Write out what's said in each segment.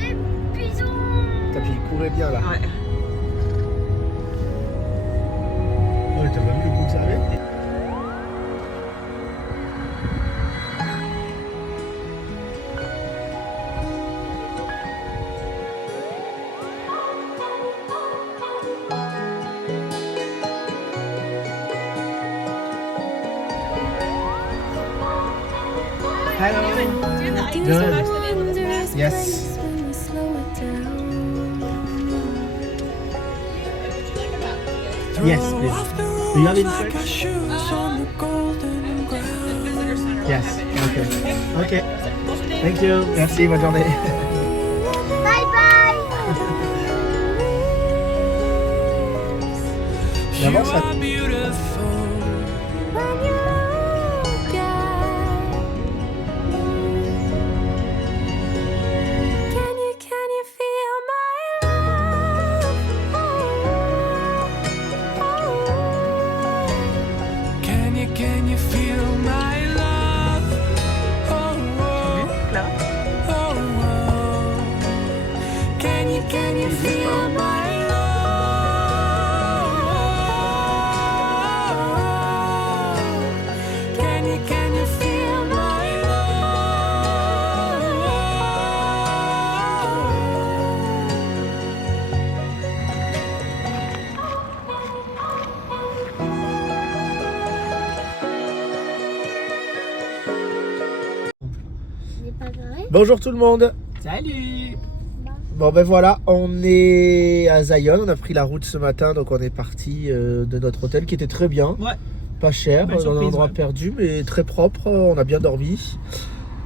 Les bisous. T'as puis il courait bien là. Ouais. Ouais, t'as même le goût que ça avait. Hello. Good. Yes. Yes, please. Do you have it in French? Yes. Okay. Okay. Thank you. Merci. Bonne journée. Bye bye. D'abord, ça... Can you feel my love? Oh, oh, oh, oh. Can you feel my love? Can you feel my Bonjour tout le monde. Salut. Bon ben voilà, on est à Zion, on a pris la route ce matin, donc on est parti de notre hôtel qui était très bien, Ouais. pas cher, Belle dans un surprise, endroit ouais. perdu mais très propre, on a bien dormi.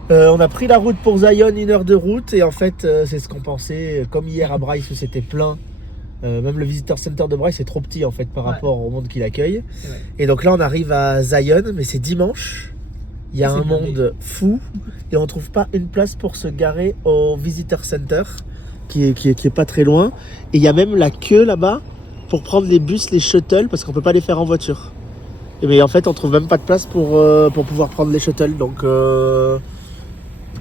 On a pris la route pour Zion, 1 heure de route et en fait c'est ce qu'on pensait, comme hier à Bryce où c'était plein, même le Visitor Center de Bryce est trop petit en fait par Ouais. rapport au monde qu'il accueille. C'est vrai. Et donc là on arrive à Zion, mais c'est dimanche. Il y a C'est un blindé. monde fou et on trouve pas une place pour se garer au Visitor Center qui est pas très loin. Et il y a même la queue là-bas pour prendre les bus, les shuttles parce qu'on peut pas les faire en voiture. Et mais en fait on trouve même pas de place pour pouvoir prendre les shuttles. Donc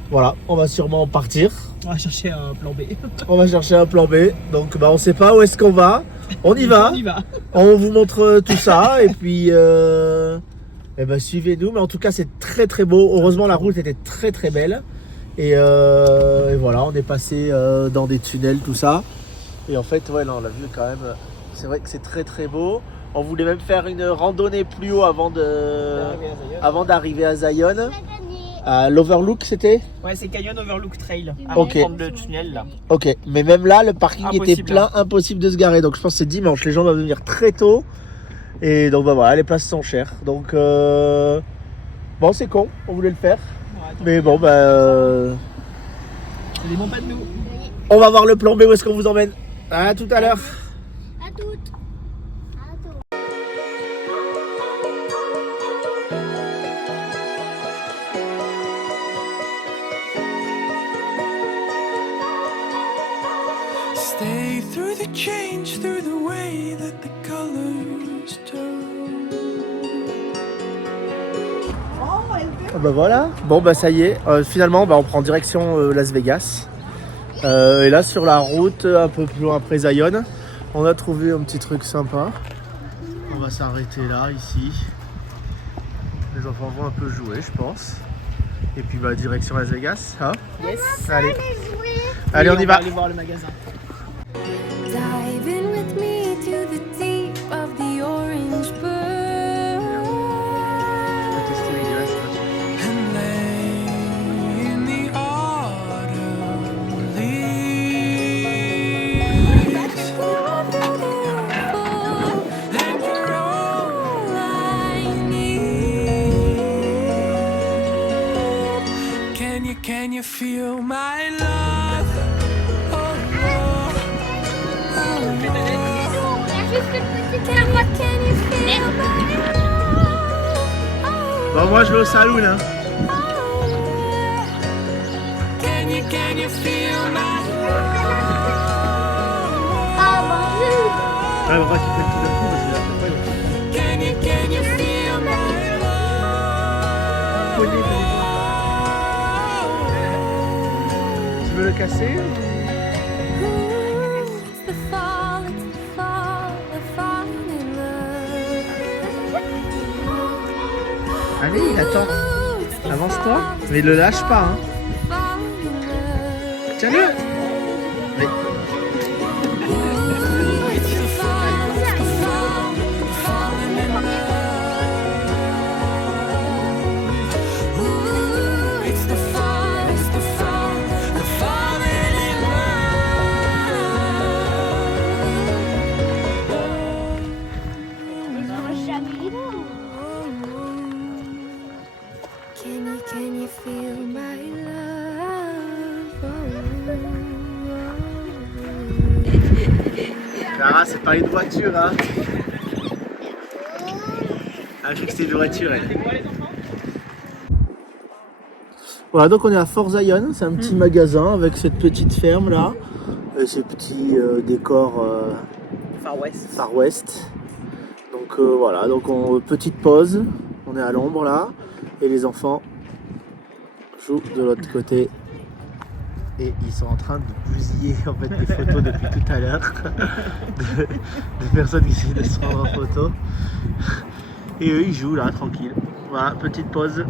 voilà, on va sûrement partir. On va chercher un plan B. On va chercher un plan B. Donc bah on sait pas où est-ce qu'on va. On y va. On y va. On vous montre tout ça et puis eh ben, suivez-nous. Mais en tout cas, c'est très très beau. Heureusement, la route était très très belle. Et voilà, on est passé dans des tunnels, tout ça. Et en fait, ouais, là, on l'a vu quand même. C'est vrai que c'est très très beau. On voulait même faire une randonnée plus haut avant d'arriver à Zion. À l'Overlook, c'était? Ouais, c'est Canyon Overlook Trail. Ok. Avant de prendre le tunnel là. Ok, mais même là, le parking était Impossible, plein, impossible de se garer. Donc je pense que c'est dimanche. Les gens doivent venir très tôt. Et donc bah voilà, les places sont chères. Donc bon, c'est con, on voulait le faire. Ouais, attends, Mais bon, bah c'est des bons pas de nous. on va voir le plan B, où est-ce qu'on vous emmène. À tout à l'heure. À toutes. À toutes. stay through the change, through the way that the colors turn? Bah voilà, bon bah ça y est, finalement bah, on prend direction Las Vegas. Et là sur la route, un peu plus loin après Zion, on a trouvé un petit truc sympa. On va s'arrêter là, ici. Les enfants vont un peu jouer, je pense. Et puis bah direction Las Vegas, hein. Yes. Allez, allez on y va. aller voir le magasin. Dive in with me to the deep of the orange bird. And lay in the autumn leaves. You are beautiful, And you're all all I need. Can you feel my love? Oh, oh, oh, Il y a juste une petite carotte. Can you feel my love? Bon moi je vais au saloon hein. Can you feel my Ah, bonjour. Ouais, on va pas qu'il prenne tout d'un coup parce que là, c'est pas long. Can you feel my Tu veux le casser ou... Ooh, it's the fall, of falling in love. Allez, attends. Ooh, it's the Avance-toi. fall, Mais le lâche pas, hein. falling in love. Tiens-le. Mais... Ooh, it's the fall, falling in love. Ooh, it's the fall, of falling in love. Can you feel my love? Clara, c'est pas une voiture, hein. Ah, je crois que c'était une voiture, elle. Voilà, donc on est à Fort Zion, c'est un petit magasin avec cette petite ferme là, et ces petits décors Far West. Far West. Donc voilà, donc petite pause, on est à l'ombre là, et les enfants jouent de l'autre côté. Et ils sont en train de bousiller en fait des photos depuis tout à l'heure de personnes qui essaient de se prendre en photo. Et eux ils jouent là tranquille. Voilà, petite pause.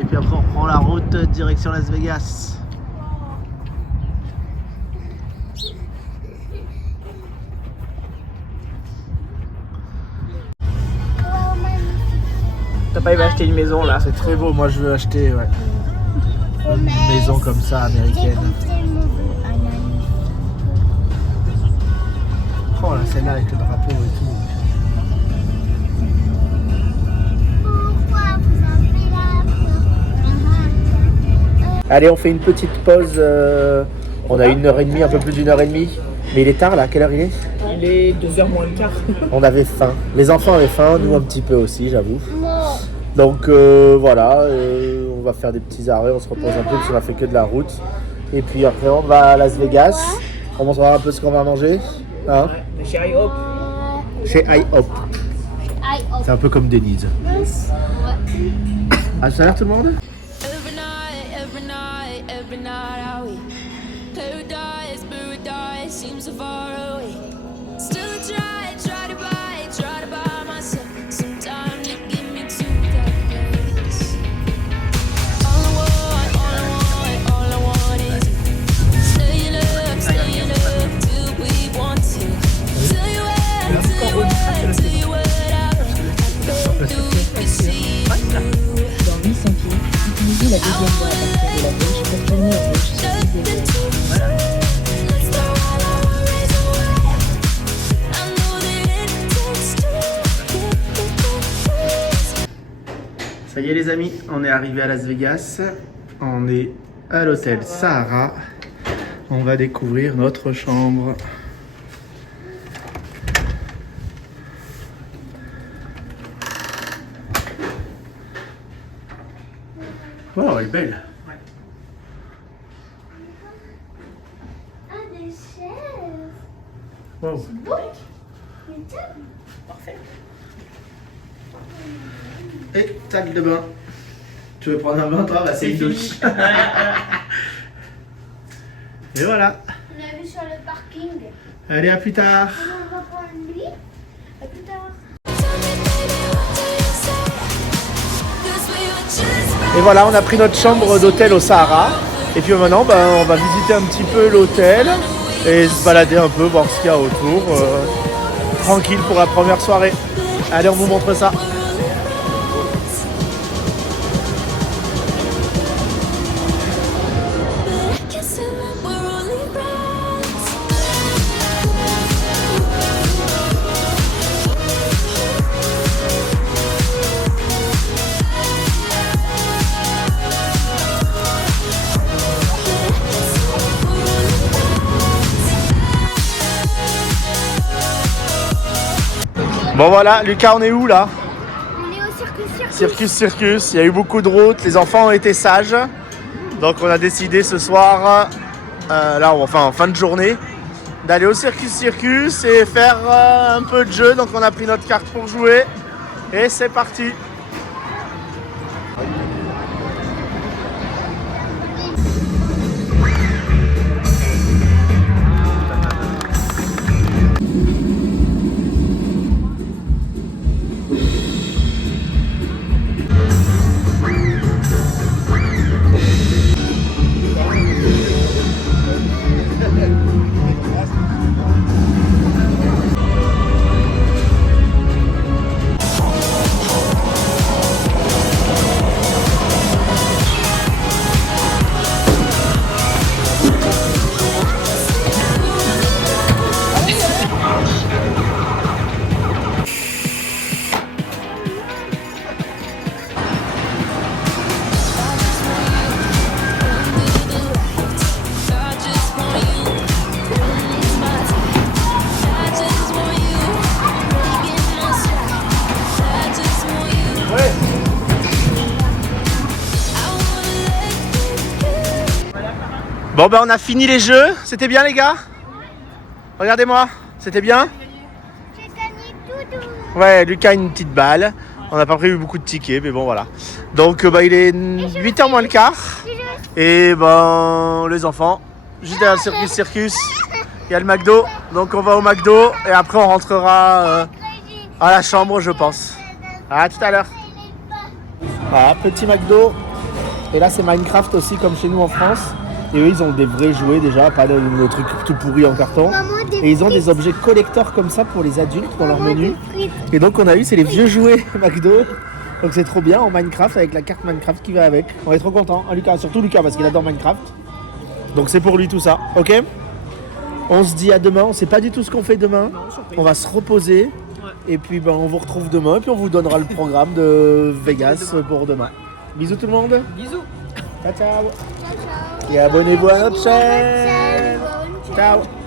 Et puis après on reprend la route direction Las Vegas. T'as pas aimé acheter une maison là? C'est très beau, moi je veux acheter une maison comme ça américaine. Oh là, celle-là avec le drapeau et tout. Pourquoi vous avez la peur? Allez, on fait une petite pause. On a 1h30, un peu plus d'1h30. Mais il est tard là, quelle heure il est? Il est 2h moins le quart. On avait faim. Les enfants avaient faim, nous un petit peu aussi, j'avoue. Non. Donc voilà, on va faire des petits arrêts, on se repose un peu parce qu'on a fait que de la route. Et puis après on va à Las Vegas. On va voir un peu ce qu'on va manger. Hein, Ouais, chez IHOP. chez IHOP. C'est un peu comme Denise. À tout à l'heure tout le monde. Every night, how we paradise seems so far away. Still I try to buy myself some time to get me to that place. All I want is you. Stay in love till we want to. Till you wet out. I think we could see you. Dans 800 pieds, utilisez la deuxième voie à partir de la gauche pour tourner à gauche sur l'île des Let's throw all our worries away. I know that it takes two to get. Ça y est les amis, on est arrivé à Las Vegas. On est à l'hôtel Sahara. On va découvrir notre chambre. Wow, elle est belle. Ah, des chaises. Wow. Parfait. Et salle de bain. Tu veux prendre un bain toi? Bah c'est une douche. Et voilà. On a vu sur le parking. Allez, à plus tard. On va prendre lui. À plus tard. Et voilà, on a pris notre chambre d'hôtel au Sahara. Et puis maintenant, on va visiter un petit peu l'hôtel et se balader un peu, voir ce qu'il y a autour. Tranquille pour la première soirée. Allez, on vous montre ça. Bon voilà, Lucas, on est où là? On est au circus. Circus. Il y a eu beaucoup de routes, les enfants ont été sages. Donc on a décidé ce soir, là enfin en fin de journée, d'aller au circus et faire un peu de jeu. Donc on a pris notre carte pour jouer et c'est parti. Bon ben on a fini les jeux. C'était bien les gars? Regardez-moi. C'était bien? J'ai gagné tout. Ouais, Lucas a une petite balle. On n'a pas prévu beaucoup de tickets, mais bon voilà. Donc bah, il est 8h moins le quart. Et ben les enfants, juste derrière le circus, il y a le McDo. Donc on va au McDo et après on rentrera à la chambre je pense. À tout à l'heure. Voilà, petit McDo. Et là c'est Minecraft aussi comme chez nous en France. Et eux ils ont des vrais jouets déjà, pas le truc tout pourri en carton. Et ils ont des objets collecteurs comme ça pour les adultes dans leur menu. Et donc on a eu, c'est les vieux jouets McDo. Donc c'est trop bien en Minecraft avec la carte Minecraft qui va avec. On est trop content, hein, Lucas, surtout Lucas parce qu'il adore Minecraft. Donc c'est pour lui tout ça, ok? On se dit à demain, on sait pas du tout ce qu'on fait demain. On va se reposer. Et puis ben, on vous retrouve demain et puis on vous donnera le programme de Vegas pour demain. Bisous tout le monde. Bisous. Ciao ciao. Et abonnez-vous à notre chaîne. Ciao.